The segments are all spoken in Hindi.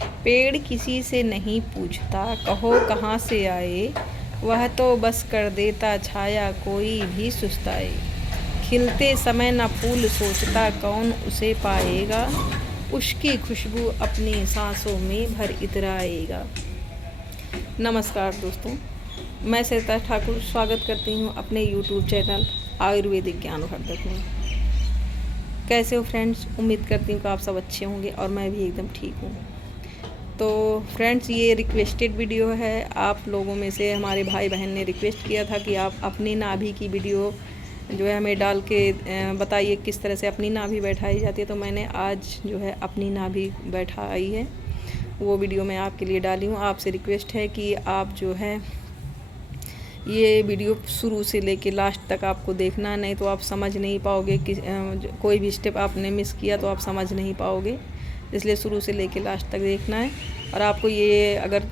पेड़ किसी से नहीं पूछता कहो कहाँ से आए, वह तो बस कर देता छाया कोई भी सुस्ताए। खिलते समय न फूल सोचता कौन उसे पाएगा, उसकी खुशबू अपनी सांसों में भर इतराएगा। नमस्कार दोस्तों, मैं सरिता ठाकुर स्वागत करती हूँ अपने यूट्यूब चैनल आयुर्वेदिक ज्ञानवर्धक में। कैसे हो फ्रेंड्स? उम्मीद करती हूँ कि आप सब अच्छे होंगे और मैं भी एकदम ठीक हूँ। तो फ्रेंड्स, ये रिक्वेस्टेड वीडियो है। आप लोगों में से हमारे भाई बहन ने रिक्वेस्ट किया था कि आप अपनी नाभि की वीडियो जो है हमें डाल के बताइए किस तरह से अपनी नाभि बैठाई जाती है। तो मैंने आज जो है अपनी नाभि बैठाई है, वो वीडियो मैं आपके लिए डाली हूँ। आपसे रिक्वेस्ट है कि आप जो है ये वीडियो शुरू से लेके लास्ट तक आपको देखना, नहीं तो आप समझ नहीं पाओगे कि कोई भी स्टेप आपने मिस किया तो आप समझ नहीं पाओगे। इसलिए शुरू से लेके लास्ट तक देखना है। और आपको ये अगर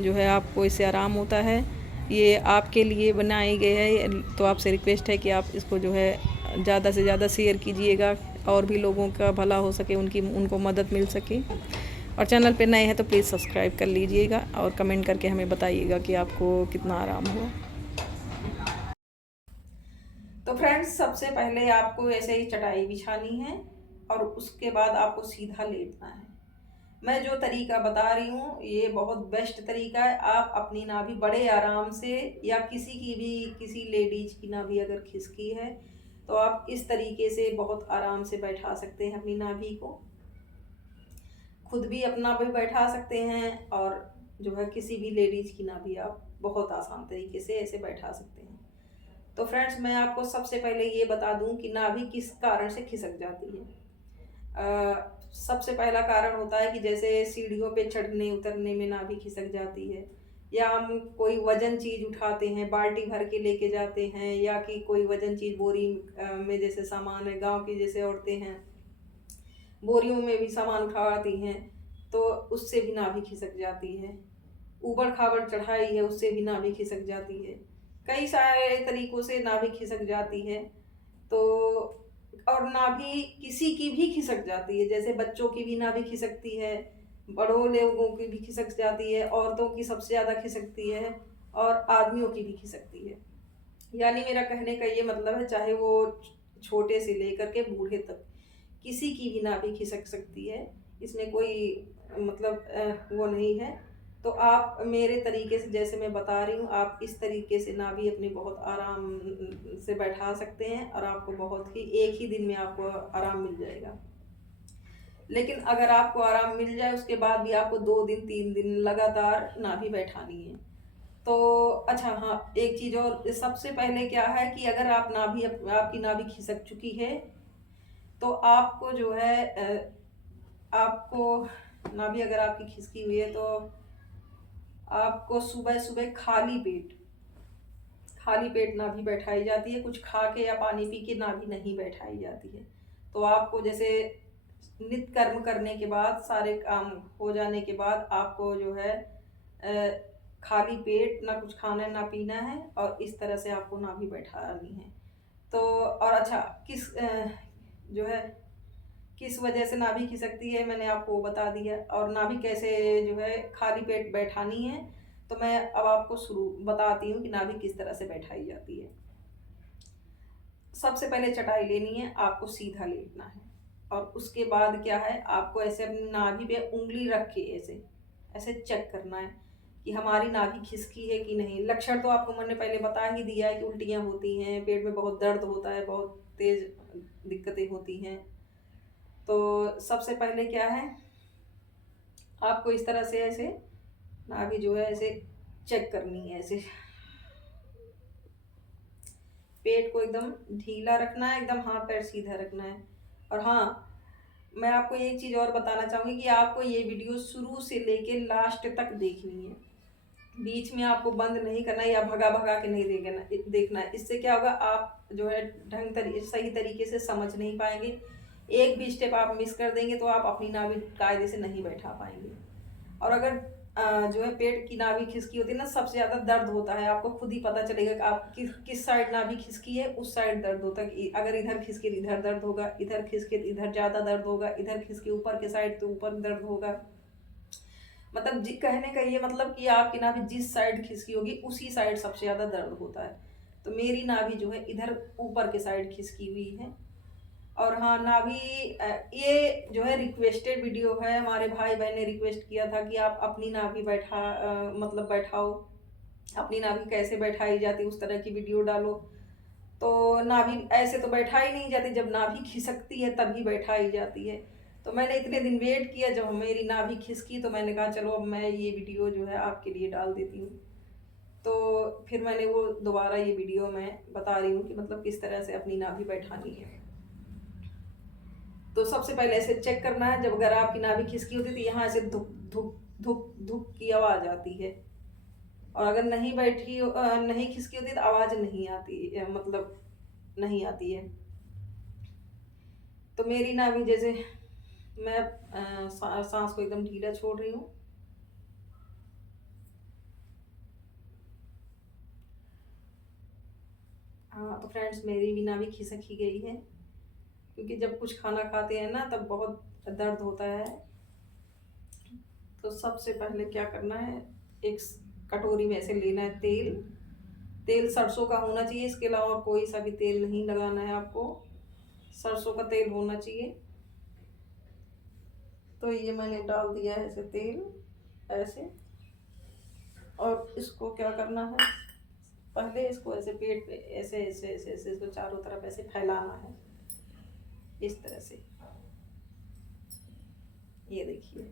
जो है आपको इससे आराम होता है, ये आपके लिए बनाई गई है, तो आपसे रिक्वेस्ट है कि आप इसको जो है ज़्यादा से ज़्यादा शेयर कीजिएगा और भी लोगों का भला हो सके, उनको मदद मिल सके। और चैनल पे नए हैं तो प्लीज़ सब्सक्राइब कर लीजिएगा और कमेंट करके हमें बताइएगा कि आपको कितना आराम हुआ। तो फ्रेंड्स, सबसे पहले आपको ऐसे ही चटाई बिछानी है और उसके बाद आपको सीधा लेटना है। मैं जो तरीका बता रही हूँ ये बहुत बेस्ट तरीका है। आप अपनी नाभि बड़े आराम से, या किसी लेडीज की नाभि अगर खिसकी है तो आप इस तरीके से बहुत आराम से बैठा सकते हैं अपनी नाभि को। खुद भी अपना भी बैठा सकते हैं और जो है किसी भी लेडीज की नाभि आप बहुत आसान तरीके से ऐसे बैठा सकते हैं। तो फ्रेंड्स, मैं आपको सबसे पहले ये बता दूं कि नाभि किस कारण से खिसक जाती है। सबसे पहला कारण होता है कि जैसे सीढ़ियों पे चढ़ने उतरने में नाभि खिसक जाती है, या हम कोई वजन चीज उठाते हैं, बाल्टी भर के लेके जाते हैं, या कि कोई वजन चीज बोरी में जैसे सामान है, गांव की जैसे औरतें हैं बोरियों में भी सामान उठाती हैं, तो उससे भी नाभि खिसक जाती है। ऊबड़ खाबड़ चढ़ाई है, उससे भी नाभि खिसक जाती है। कई सारे तरीकों से नाभि खिसक जाती है। तो और नाभि किसी की भी खिसक जाती है, जैसे बच्चों की भी नाभि खिसकती है, बड़ों लोगों की भी खिसक जाती है, औरतों की सबसे ज़्यादा खिसकती है और आदमियों की भी खिसकती है। यानी मेरा कहने का ये मतलब है, चाहे वो छोटे से लेकर के बूढ़े तक किसी की भी नाभि खिसक सकती है। इसमें कोई मतलब वो नहीं है। तो आप मेरे तरीके से जैसे मैं बता रही हूँ, आप इस तरीके से नाभि अपनी बहुत आराम से बैठा सकते हैं और आपको बहुत ही एक ही दिन में आपको आराम मिल जाएगा। लेकिन अगर आपको आराम मिल जाए उसके बाद भी आपको 2 दिन 3 दिन लगातार नाभि बैठानी है। तो अच्छा, हाँ, एक चीज़ और। सबसे पहले क्या है कि अगर आपकी नाभि खिसक चुकी है तो आपको जो है आपको नाभि अगर आपकी खिसकी हुई है तो आपको सुबह सुबह खाली पेट नाभि बैठाई जाती है। कुछ खा के या पानी पी के नाभि नहीं बैठाई जाती है। तो आपको जैसे नित्य कर्म करने के बाद, सारे काम हो जाने के बाद आपको जो है खाली पेट, ना कुछ खाना ना पीना है, और इस तरह से आपको नाभि बैठानी है। तो और अच्छा, जो है किस वजह से नाभि खिसकती है मैंने आपको बता दिया, और नाभि कैसे जो है खाली पेट बैठानी है। तो मैं अब आपको शुरू बताती हूँ कि नाभि किस तरह से बैठाई जाती है। सबसे पहले चटाई लेनी है, आपको सीधा लेटना है, और उसके बाद क्या है, आपको ऐसे अपनी नाभि पे उंगली रख के ऐसे ऐसे चेक करना है कि हमारी नाभि खिसकी है कि नहीं। लक्षण तो आपको मैंने पहले बता ही दिया है कि उल्टियाँ होती हैं, पेट में बहुत दर्द होता है, बहुत तेज दिक्कतें होती हैं। तो सबसे पहले क्या है, आपको इस तरह से ऐसे नाभि जो है ऐसे चेक करनी है। ऐसे पेट को एकदम ढीला रखना है, एकदम हाथ पैर सीधा रखना है। और हाँ, मैं आपको एक चीज़ और बताना चाहूँगी कि आपको ये वीडियो शुरू से लेके लास्ट तक देखनी है। बीच में आपको बंद नहीं करना है या भगा भगा के नहीं देखना है। इससे क्या होगा, आप जो है सही तरीके से समझ नहीं पाएंगे। एक भी स्टेप आप मिस कर देंगे तो आप अपनी नाभि कायदे से नहीं बैठा पाएंगे। और अगर जो है पेट की नाभि खिसकी होती है ना, सबसे ज़्यादा दर्द होता है। आपको खुद ही पता चलेगा कि आप किस साइड नाभि खिसकी है, उस साइड दर्द होता है। अगर इधर खिसके तो इधर दर्द होगा, इधर खिसके तो इधर ज़्यादा दर्द होगा, इधर खिसके ऊपर के साइड तो ऊपर दर्द होगा। मतलब कहने का ये मतलब कि आपकी नाभि जिस साइड खिसकी होगी उसी साइड सबसे ज़्यादा दर्द होता है। तो मेरी नाभि जो है इधर ऊपर के साइड खिसकी हुई है। और हाँ, नाभि ये जो है रिक्वेस्टेड वीडियो है, हमारे भाई बहन ने रिक्वेस्ट किया था कि आप अपनी नाभि मतलब बैठाओ, अपनी नाभि कैसे बैठाई जाती उस तरह की वीडियो डालो। तो नाभि ऐसे तो बैठाई नहीं जाती, जब नाभि खिसकती है तभी बैठाई जाती है। तो मैंने इतने दिन वेट किया, जब मेरी नाभि खिसकी तो मैंने कहा चलो अब मैं ये वीडियो जो है आपके लिए डाल देती हूँ। तो फिर मैंने वो दोबारा ये वीडियो मैं बता रही हूँ कि मतलब किस तरह से अपनी नाभि बैठानी है। तो सबसे पहले ऐसे चेक करना है, जब अगर आपकी नाभि खिसकी होती है तो यहाँ ऐसे धुक धुक धुक धुक की आवाज़ आती है। और अगर नहीं खिसकी होती तो आवाज़ नहीं आती, मतलब नहीं आती है। तो मेरी नाभि जैसे मैं सांस को एकदम ढीला छोड़ रही हूँ। हाँ तो फ्रेंड्स, मेरी भी नाभि खिसक ही गई है, क्योंकि जब कुछ खाना खाते हैं ना तब बहुत दर्द होता है। तो सबसे पहले क्या करना है, एक कटोरी में ऐसे लेना है तेल। तेल सरसों का होना चाहिए, इसके अलावा और कोई सा भी तेल नहीं लगाना है आपको, सरसों का तेल होना चाहिए। तो ये मैंने डाल दिया है ऐसे तेल, ऐसे। और इसको क्या करना है, पहले इसको ऐसे पेट पे ऐसे ऐसे ऐसे ऐसे इसको चारों तरफ ऐसे फैलाना है, इस तरह से। ये देखिए,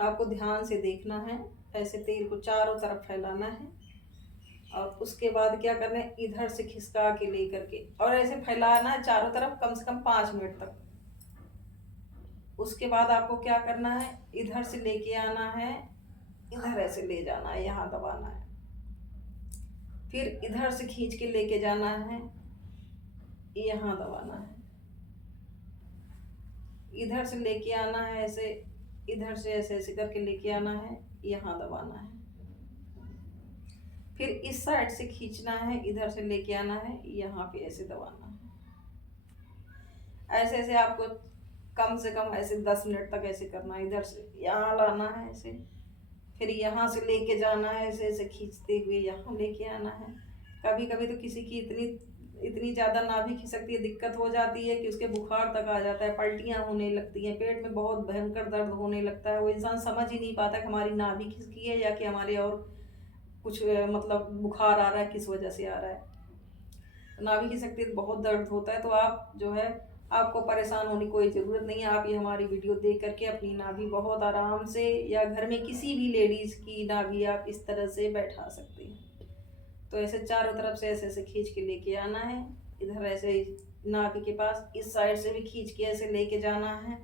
आपको ध्यान से देखना है, ऐसे तेल को चारों तरफ फैलाना है। और उसके बाद क्या करना है, इधर से खिसका के लेकर के और ऐसे फैलाना है चारों तरफ कम से कम 5 मिनट तक। उसके बाद आपको क्या करना है, इधर से लेके आना है, इधर ऐसे ले जाना है, यहाँ दबाना है। फिर इधर से खींच के लेके जाना है, यहाँ दबाना है। इधर से लेके आना है ऐसे, इधर से ऐसे ऐसे करके लेके आना है, यहाँ दबाना है। फिर इस साइड से खींचना है, इधर से लेके आना है, यहाँ पे ऐसे दबाना है। ऐसे ऐसे आपको कम से कम ऐसे 10 मिनट तक ऐसे करना है। इधर से यहाँ लाना है ऐसे, फिर यहाँ से लेके जाना है, ऐसे ऐसे खींचते हुए यहाँ लेके आना है। कभी कभी तो किसी की इतनी इतनी ज़्यादा नाभि खिसकती है, दिक्कत हो जाती है कि उसके बुखार तक आ जाता है, पलटियाँ होने लगती हैं, पेट में बहुत भयंकर दर्द होने लगता है। वो इंसान समझ ही नहीं पाता कि हमारी नाभि खिसकी है या कि हमारे और कुछ मतलब बुखार आ रहा है, किस वजह से आ रहा है। नाभि खिसकती है तो बहुत दर्द होता है। तो आप जो है, आपको परेशान होने की कोई ज़रूरत नहीं है। आप ये हमारी वीडियो देख करके अपनी नाभि बहुत आराम से, या घर में किसी भी लेडीज़ की नाभि आप इस तरह से बैठा सकते हैं। तो ऐसे चारों तरफ से ऐसे ऐसे खींच के लेके आना है, इधर ऐसे नाभि के पास इस साइड से भी खींच के ऐसे लेके जाना है,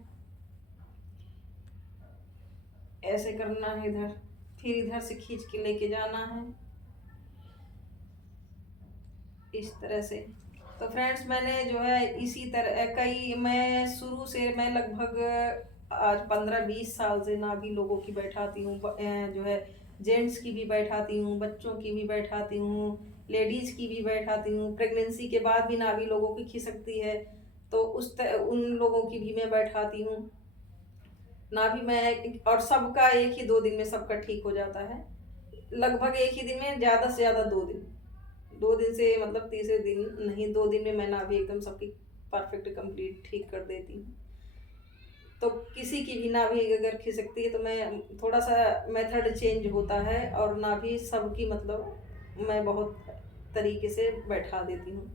ऐसे करना है इधर। फिर इधर से खींच के लेके जाना है, इस तरह से। तो फ्रेंड्स, मैंने जो है इसी तरह मैं शुरू से मैं लगभग आज 15-20 साल से नाभि लोगों की बैठाती हूँ, जो है जेंट्स की भी बैठाती हूँ, बच्चों की भी बैठाती हूँ, लेडीज़ की भी बैठाती हूँ। प्रेगनेंसी के बाद भी नाभि लोगों की खिसकती है तो उन लोगों की भी मैं बैठाती हूँ नाभि में। और सबका एक ही 2 दिन में सबका ठीक हो जाता है, लगभग एक ही दिन में, ज़्यादा से ज़्यादा 2 दिन। 2 दिन से मतलब तीसरे दिन नहीं, 2 दिन में मैं नाभि एकदम सबकी परफेक्ट कंप्लीट ठीक कर देती हूँ। तो किसी की भी नाभि अगर खिसकती है तो मैं थोड़ा सा मेथड चेंज होता है, और नाभि सबकी मतलब मैं बहुत तरीके से बैठा देती हूँ।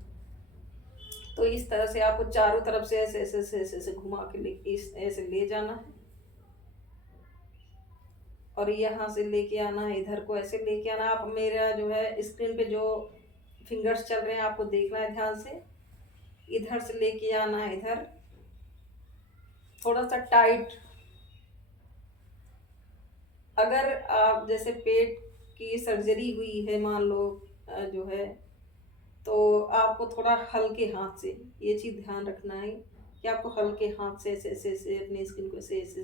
तो इस तरह से आपको चारों तरफ से ऐसे ऐसे ऐसे ऐसे ऐसे घुमा के इस ऐसे ले जाना है, और यहाँ से लेके आना है, इधर को ऐसे लेके आना। आप मेरा जो है स्क्रीन पे जो फिंगर्स चल रहे हैं आपको देखना है ध्यान से। इधर से लेके आना है, इधर थोड़ा सा टाइट। अगर आप जैसे पेट की सर्जरी हुई है मान लो, जो है, तो आपको थोड़ा हल्के हाथ से, ये चीज़ ध्यान रखना है कि आपको हल्के हाथ से ऐसे ऐसे ऐसे अपनी स्किन को ऐसे ऐसे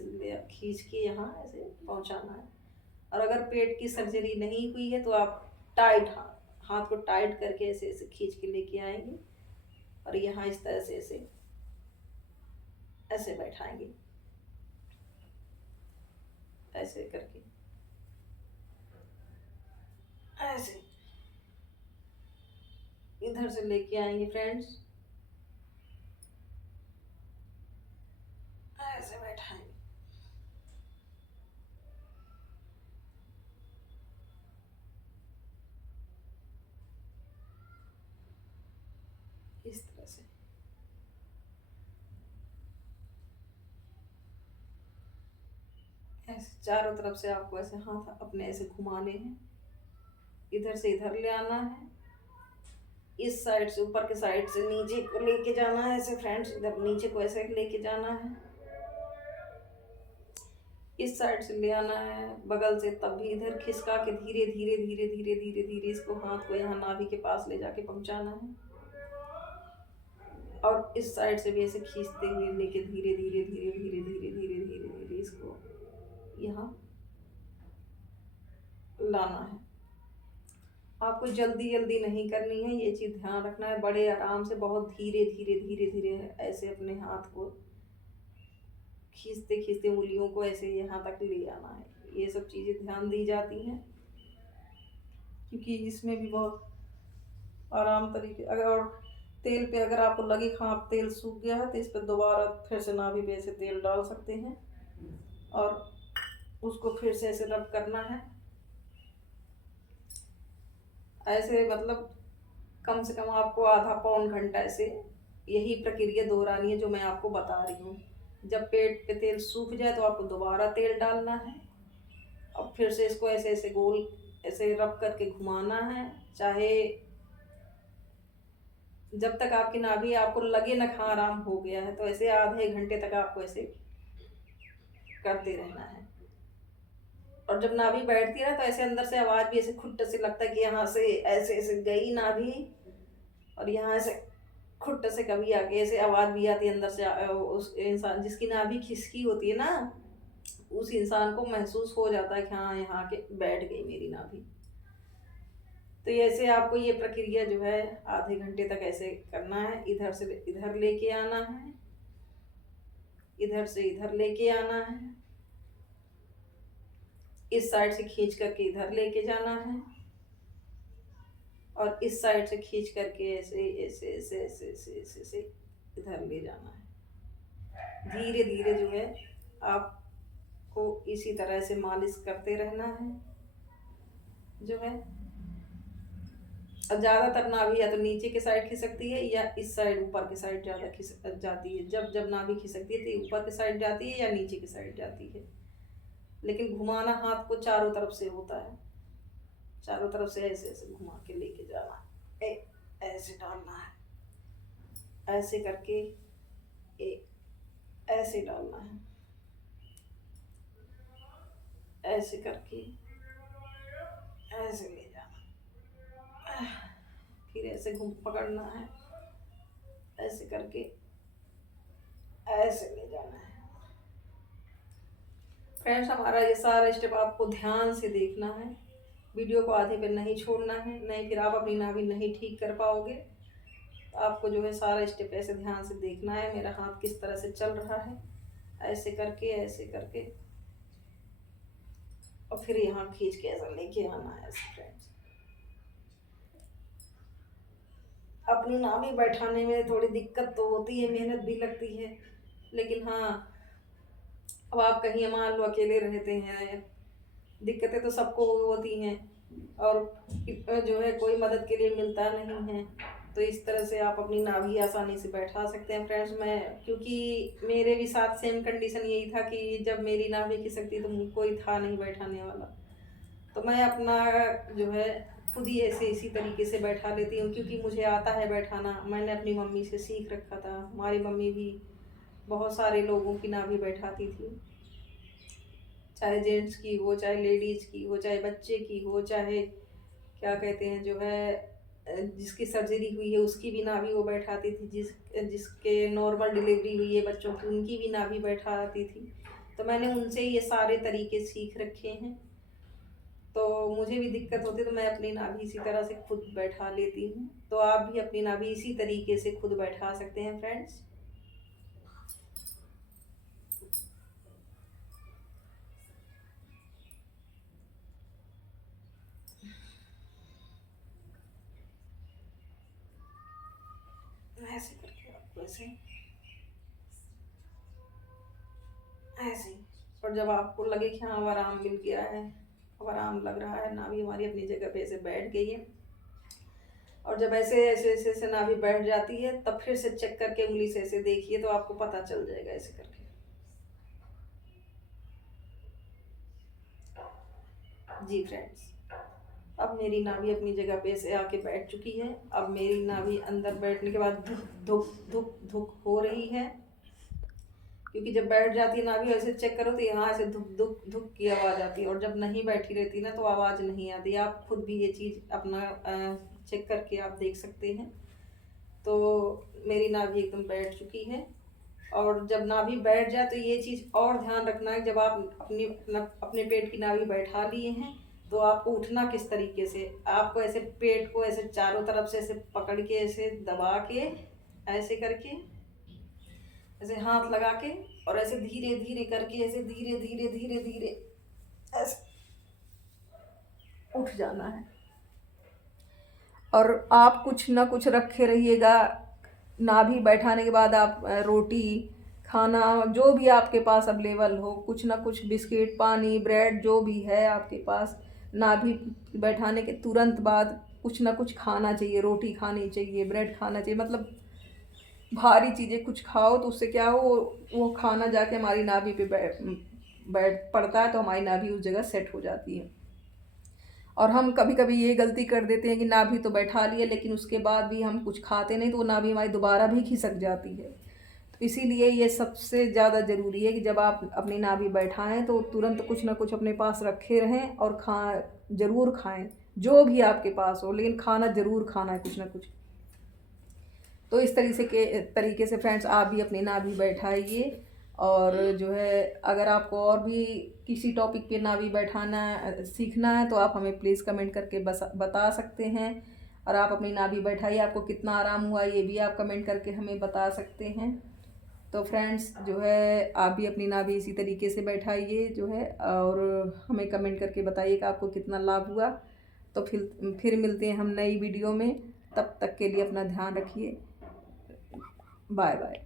खींच के यहाँ ऐसे पहुँचाना है। और अगर पेट की सर्जरी नहीं हुई है तो आप टाइट हाथ को टाइट करके ऐसे ऐसे खींच के लेके आएंगे, और यहाँ इस तरह से ऐसे ऐसे बैठाएंगे, ऐसे करके, ऐसे इधर से लेके आएंगे फ्रेंड्स, ऐसे बैठाएंगे, इस तरह से। ऐसे चारों तरफ से आपको ऐसे हाथ अपने ऐसे घुमाने हैं, इधर से इधर ले आना है, इस साइड से ऊपर के साइड से नीचे को लेके जाना है ऐसे फ्रेंड्स, इधर नीचे को ऐसे लेके जाना है, इस साइड से ले आना है बगल से, तब भी इधर खिसका के धीरे धीरे धीरे धीरे धीरे धीरे इसको हाथ को यहाँ नाभि के पास ले जाके पहुंचाना है, और इस साइड से भी ऐसे खींचते हुए लेके धीरे धीरे धीरे धीरे धीरे धीरे धीरे धीरे इसको यहाँ लाना है। आपको जल्दी जल्दी नहीं करनी है, ये चीज़ ध्यान रखना है, बड़े आराम से बहुत धीरे धीरे धीरे धीरे ऐसे अपने हाथ को खींचते खींचते उंगलियों को ऐसे यहाँ तक ले आना है। ये सब चीज़ें ध्यान दी जाती हैं क्योंकि इसमें भी बहुत आराम तरीके, अगर और तेल पे अगर आपको लगे हाँ तेल सूख गया है तो इस पर दोबारा फिर से नाभि पे ऐसे तेल डाल सकते हैं और उसको फिर से ऐसे रब करना है, ऐसे मतलब कम से कम आपको आधा पौन घंटा ऐसे यही प्रक्रिया दोहरानी है जो मैं आपको बता रही हूँ। जब पेट पे तेल सूख जाए तो आपको दोबारा तेल डालना है और फिर से इसको ऐसे ऐसे गोल ऐसे रब करके घुमाना है, चाहे जब तक आपकी नाभि आपको लगे ना हाँ आराम हो गया है, तो ऐसे आधे घंटे तक आपको ऐसे करते रहना है। और जब नाभि बैठती है ना तो ऐसे अंदर से आवाज़ भी ऐसे खुट्ट से लगता है कि यहाँ से ऐसे ऐसे गई नाभि और यहाँ ऐसे खुट्ट से कभी आगे ऐसे आवाज़ भी आती है अंदर से। उस इंसान जिसकी नाभि खिसकी होती है ना, उस इंसान को महसूस हो जाता है कि हाँ यहाँ के बैठ गई मेरी नाभि। तो ऐसे आपको ये प्रक्रिया जो है आधे घंटे तक ऐसे करना है, इधर से इधर लेके आना है, इधर से इधर लेके आना है, इस साइड से खींच करके इधर लेके जाना है और इस साइड से खींच करके ऐसे ऐसे ऐसे ऐसे ऐसे ऐसे ऐसे इधर ले जाना है। धीरे धीरे जो है आपको इसी तरह से मालिश करते रहना है जो है। और ज़्यादातर नाभि या तो नीचे के साइड खिसकती है या इस साइड ऊपर के साइड ज़्यादा खिसक जाती है। जब जब नाभि खिसकती है तो ऊपर के साइड जाती है या नीचे की साइड जाती है, लेकिन घुमाना हाथ को चारों तरफ से होता है, चारों तरफ से ऐसे ऐसे घुमा के लेके जाना है, ऐसे डालना है, ऐसे करके ऐसे डालना है, ऐसे करके ऐसे ले जाना, फिर ऐसे घूम पकड़ना है, ऐसे करके ऐसे ले जाना है। फ्रेंड्स हमारा ये सारा स्टेप आपको ध्यान से देखना है, वीडियो को आधे पे नहीं छोड़ना है, नहीं फिर आप अपनी नाभि नहीं ठीक कर पाओगे। तो आपको जो है सारा स्टेप ऐसे ध्यान से देखना है, मेरा हाथ किस तरह से चल रहा है, ऐसे करके और फिर यहाँ खींच के ऐसा लेके आना है ऐसे फ्रेंड्स। अपनी नाभि बैठाने में थोड़ी दिक्कत तो होती है, मेहनत भी लगती है, लेकिन हाँ अब आप कहीं मान लो अकेले रहते हैं, दिक्कतें तो सबको होती हैं और जो है कोई मदद के लिए मिलता नहीं है, तो इस तरह से आप अपनी नाभि आसानी से बैठा सकते हैं फ्रेंड्स। मैं क्योंकि मेरे भी साथ सेम कंडीशन यही था कि जब मेरी नाभि खिसकती तो कोई था नहीं बैठाने वाला, तो मैं अपना जो है खुद ही ऐसे इसी तरीके से बैठा लेती हूँ क्योंकि मुझे आता है बैठाना, मैंने अपनी मम्मी से सीख रखा था। हमारी मम्मी भी बहुत सारे लोगों की नाभि बैठाती थी, चाहे जेंट्स की हो, चाहे लेडीज़ की हो, चाहे बच्चे की हो, चाहे क्या कहते हैं जो है जिसकी सर्जरी हुई है उसकी भी नाभि वो बैठाती थी, जिसके नॉर्मल डिलीवरी हुई है बच्चों की उनकी भी नाभि बैठाती थी। तो मैंने उनसे ये सारे तरीके सीख रखे हैं, तो मुझे भी दिक्कत होती है तो मैं अपनी नाभि इसी तरह से खुद बैठा लेती हूँ। तो आप भी अपनी नाभि इसी तरीके से खुद बैठा सकते हैं फ्रेंड्स। ऐसे करके आपको ऐसे ऐसे। और जब आपको लगे कि हाँ अब आराम मिल गया है, अब आराम लग रहा है, नाभि हमारी अपनी जगह पे ऐसे बैठ गई है, और जब ऐसे ऐसे ऐसे ऐसे नाभि बैठ जाती है तब फिर से चेक करके उंगली से ऐसे देखिए, तो आपको पता चल जाएगा ऐसे करके। जी फ्रेंड्स, अब मेरी नाभि अपनी जगह पे ऐसे आके बैठ चुकी है। अब मेरी नाभि अंदर बैठने के बाद धुक धुक धुक धुक हो रही है, क्योंकि जब बैठ जाती है नाभि ऐसे चेक करो तो यहाँ से धुक धुक धुक की आवाज़ आती है, और जब नहीं बैठी रहती ना तो आवाज़ नहीं आती। आप खुद भी ये चीज़ अपना चेक करके आप देख सकते हैं। तो मेरी नाभि एकदम बैठ चुकी है, और जब नाभि बैठ जाए तो ये चीज़ और ध्यान रखना है, जब आप अपने पेट की नाभि बैठा लिए हैं तो आपको उठना किस तरीके से, आपको ऐसे पेट को ऐसे चारों तरफ से ऐसे पकड़ के ऐसे दबा के ऐसे करके ऐसे हाथ लगा के, और ऐसे धीरे धीरे करके ऐसे धीरे धीरे धीरे धीरे ऐसे उठ जाना है। और आप कुछ ना कुछ रखे रहिएगा। नाभि बैठाने के बाद आप रोटी खाना जो भी आपके पास अवेलेबल हो, कुछ ना कुछ बिस्किट पानी ब्रेड जो भी है आपके पास, नाभि बैठाने के तुरंत बाद कुछ ना कुछ खाना चाहिए। रोटी खानी चाहिए, ब्रेड खाना चाहिए, मतलब भारी चीज़ें कुछ खाओ तो उससे क्या हो, वो खाना जाके हमारी नाभि पे बैठ पड़ता है, तो हमारी नाभि उस जगह सेट हो जाती है। और हम कभी कभी ये गलती कर देते हैं कि नाभि तो बैठा लिए लेकिन उसके बाद भी हम कुछ खाते नहीं, तो वो नाभि हमारी दोबारा भी खिसक जाती है। तो इसीलिए ये सबसे ज़्यादा ज़रूरी है कि जब आप अपनी नाभि बैठाएं तो तुरंत कुछ ना कुछ अपने पास रखे रहें, और ज़रूर खाएं जो भी आपके पास हो, लेकिन खाना ज़रूर खाना है कुछ ना कुछ। तो इस तरीके से फ्रेंड्स आप भी अपनी नाभि बैठाइए। और जो है अगर आपको और भी किसी टॉपिक पे नाभि बैठाना सीखना है तो आप हमें प्लीज़ कमेंट करके बता सकते हैं। और आप अपनी नाभि बैठाइए, आपको कितना आराम हुआ ये भी आप कमेंट करके हमें बता सकते हैं। तो फ्रेंड्स जो है आप भी अपनी नाभि इसी तरीके से बैठाइए जो है, और हमें कमेंट करके बताइए कि आपको कितना लाभ हुआ। तो फिर मिलते हैं हम नई वीडियो में, तब तक के लिए अपना ध्यान रखिए। Bye bye.